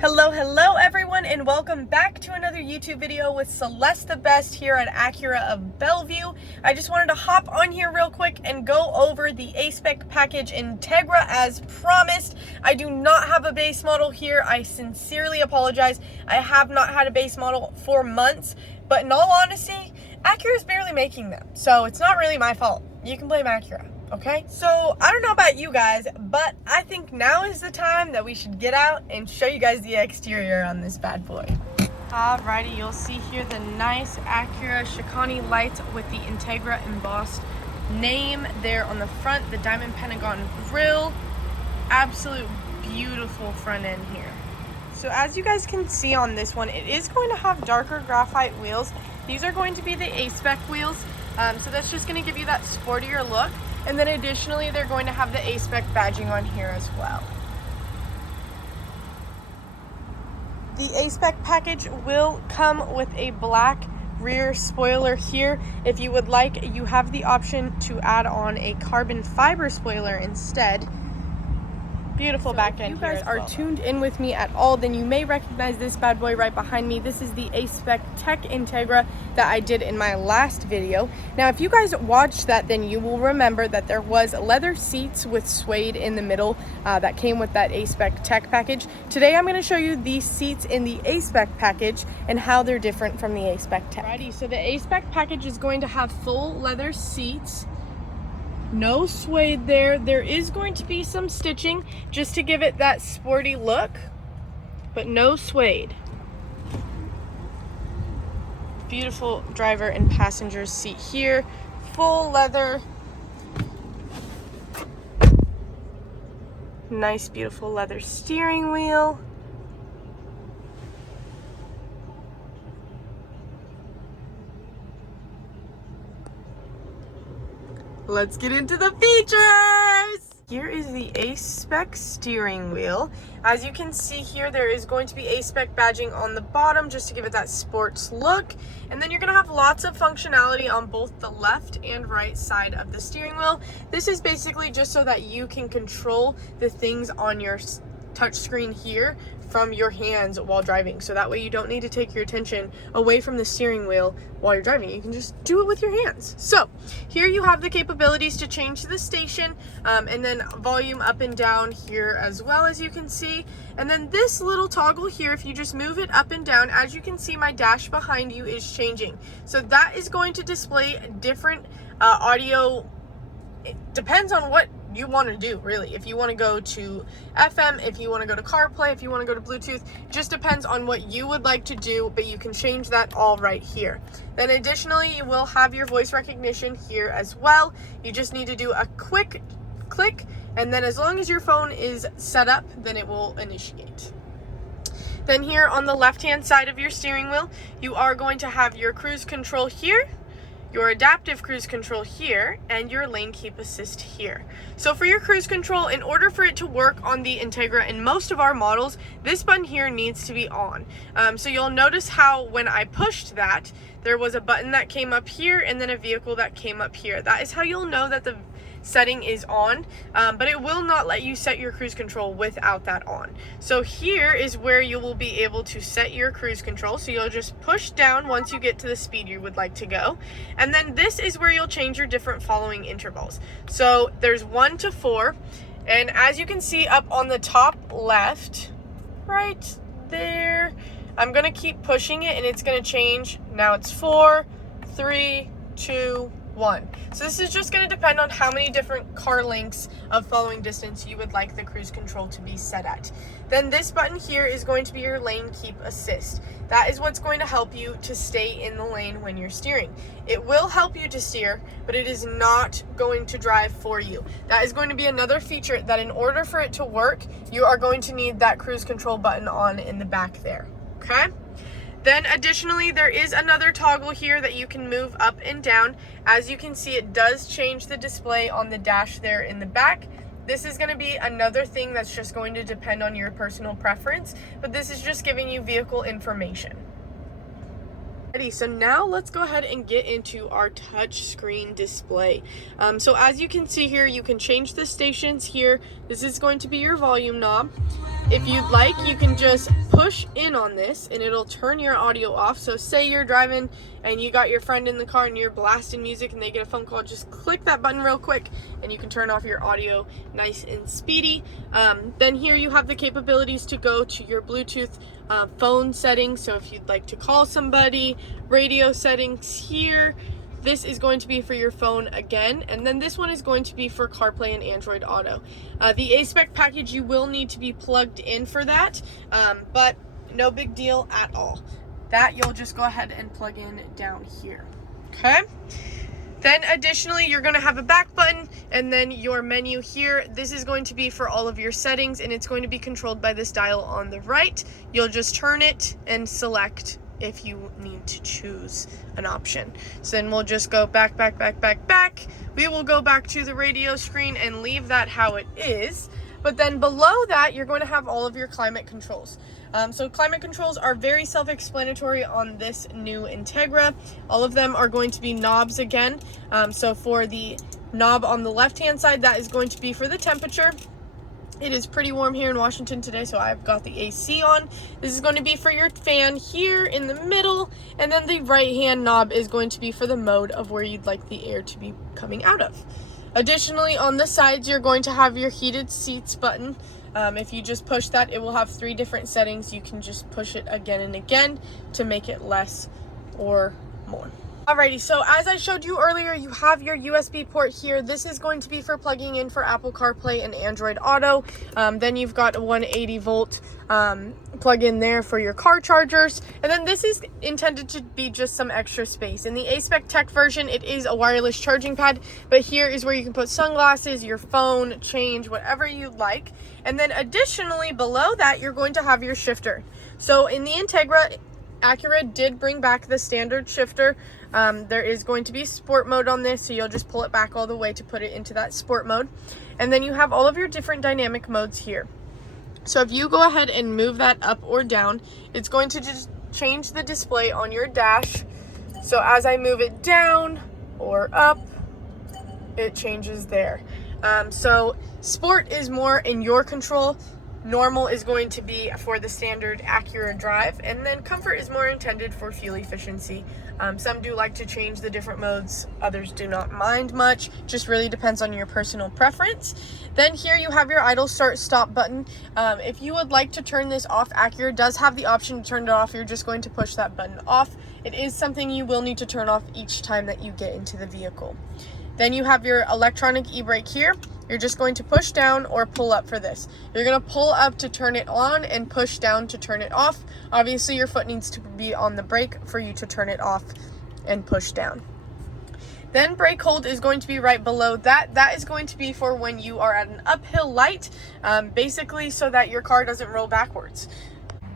Hello everyone, and welcome back to another YouTube video with Celeste the Best here at Acura of Bellevue. I just wanted to hop on here real quick and go over the A-Spec package Integra as promised. I do not have a base model here. I sincerely apologize. I have not had a base model for months, but in all honesty, Acura is barely making them, so it's not really my fault. You can blame Acura. Okay, so I don't know about you guys, but I think now is the time that we should get out and show you guys the exterior on this bad boy. Alrighty, you'll see here the nice Acura Chicane lights with the Integra embossed name there on the front, the diamond pentagon grille. Absolute beautiful front end here. So as you guys can see on this one, it is going to have darker graphite wheels. These are going to be the A-Spec wheels, so that's just going to give you that sportier look. And then additionally, they're going to have the A-Spec badging on here as well. The A-Spec package will come with a black rear spoiler here. If you would like, you have the option to add on a carbon fiber spoiler instead. Beautiful back end. If you guys are tuned in with me at all, then you may recognize this bad boy right behind me. This is the A-Spec Tech Integra that I did in my last video. Now, if you guys watched that, then you will remember that there was leather seats with suede in the middle that came with that A-Spec Tech package. Today, I'm going to show you the seats in the A-Spec package and how they're different from the A-Spec Tech. Alrighty, so the A-Spec package is going to have full leather seats. No suede there. There is going to be some stitching just to give it that sporty look, but no suede. Beautiful driver and passenger seat here. Full leather. Nice, beautiful leather steering wheel. Let's get into the features! Here is the A-Spec steering wheel. As you can see here, there is going to be A-Spec badging on the bottom just to give it that sports look. And then you're going to have lots of functionality on both the left and right side of the steering wheel. This is basically just so that you can control the things on your touch screen here from your hands while driving, so that way you don't need to take your attention away from the steering wheel while you're driving. You can just do it with your hands. So here you have the capabilities to change the station, and then volume up and down here as well, as you can see. And then this little toggle here, if you just move it up and down, as you can see, my dash behind you is changing, so that is going to display different audio. It depends on what you want to do, really. If you want to go to FM, if you want to go to CarPlay, if you want to go to Bluetooth, just depends on what you would like to do, but you can change that all right here. Then additionally, you will have your voice recognition here as well. You just need to do a quick click, and then as long as your phone is set up, then it will initiate. Then here on the left-hand side of your steering wheel, you are going to have your cruise control here, your adaptive cruise control here, and your lane keep assist here. So for your cruise control, in order for it to work on the Integra in most of our models, this button here needs to be on. So you'll notice how when I pushed that, there was a button that came up here and then a vehicle that came up here. That is how you'll know that the setting is on, but it will not let you set your cruise control without that on. So here is where you will be able to set your cruise control. So you'll just push down once you get to the speed you would like to go, and then this is where you'll change your different following intervals. So there's 1 to 4, and as you can see up on the top left right there, I'm gonna keep pushing it and it's gonna change. Now it's 4, 3, 2, 1. So this is just going to depend on how many different car lengths of following distance you would like the cruise control to be set at. Then this button here is going to be your lane keep assist. That is what's going to help you to stay in the lane when you're steering. It will help you to steer, but it is not going to drive for you. That is going to be another feature that in order for it to work, you are going to need that cruise control button on in the back there. Okay? Then additionally, there is another toggle here that you can move up and down. As you can see, it does change the display on the dash there in the back. This is going to be another thing that's just going to depend on your personal preference, but this is just giving you vehicle information. So now let's go ahead and get into our touch screen display. So as you can see here, you can change the stations here. This is going to be your volume knob. if you'd like, you can just push in on this and it'll turn your audio off. So say you're driving and you got your friend in the car and you're blasting music and they get a phone call, just click that button real quick and you can turn off your audio nice and speedy. Then here you have the capabilities to go to your Bluetooth phone settings. So if you'd like to call somebody, radio settings here. This is going to be for your phone again, and then this one is going to be for CarPlay and Android Auto. The A-Spec package, you will need to be plugged in for that, but no big deal at all. That you'll just go ahead and plug in down here, okay? Then additionally, you're going to have a back button and then your menu here. This is going to be for all of your settings, and it's going to be controlled by this dial on the right. You'll just turn it and select if you need to choose an option. So then we'll just go back. We will go back to the radio screen and leave that how it is. But then below that, you're going to have all of your climate controls. So climate controls are very self-explanatory on this new Integra. All of them are going to be knobs again. So for the knob on the left-hand side, that is going to be for the temperature. It is pretty warm here in Washington today, so I've got the AC on. This is going to be for your fan here in the middle, and then the right-hand knob is going to be for the mode of where you'd like the air to be coming out of. Additionally, on the sides, you're going to have your heated seats button. If you just push that, it will have 3 different settings. You can just push it again and again to make it less or more. Alrighty, so as I showed you earlier, you have your USB port here. This is going to be for plugging in for Apple CarPlay and Android Auto. Then you've got a 180 volt plug in there for your car chargers. And then this is intended to be just some extra space. In the A-Spec Tech version, it is a wireless charging pad, but here is where you can put sunglasses, your phone, change, whatever you like. And then additionally, below that, you're going to have your shifter. So in the Integra, Acura did bring back the standard shifter. There is going to be sport mode on this, so you'll just pull it back all the way to put it into that sport mode. And then you have all of your different dynamic modes here. So if you go ahead and move that up or down, it's going to just change the display on your dash. So as I move it down or up, it changes there. So sport is more in your control. Normal is going to be for the standard Acura drive, and then comfort is more intended for fuel efficiency. Some do like to change the different modes, others do not mind much, just really depends on your personal preference. Then here you have your idle start stop button. If you would like to turn this off, Acura does have the option to turn it off. You're just going to push that button off. It is something you will need to turn off each time that you get into the vehicle. Then you have your electronic e-brake here. You're just going to push down or pull up for this. You're going to pull up to turn it on and push down to turn it off. Obviously, your foot needs to be on the brake for you to turn it off and push down. Then brake hold is going to be right below that. That is going to be for when you are at an uphill light, basically so that your car doesn't roll backwards.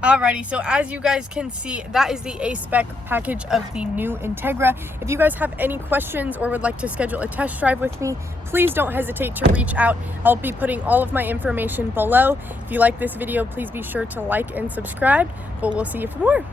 Alrighty, so as you guys can see, that is the A-Spec package of the new Integra. If you guys have any questions or would like to schedule a test drive with me, please don't hesitate to reach out. I'll be putting all of my information below. If you like this video, please be sure to like and subscribe, but we'll see you for more.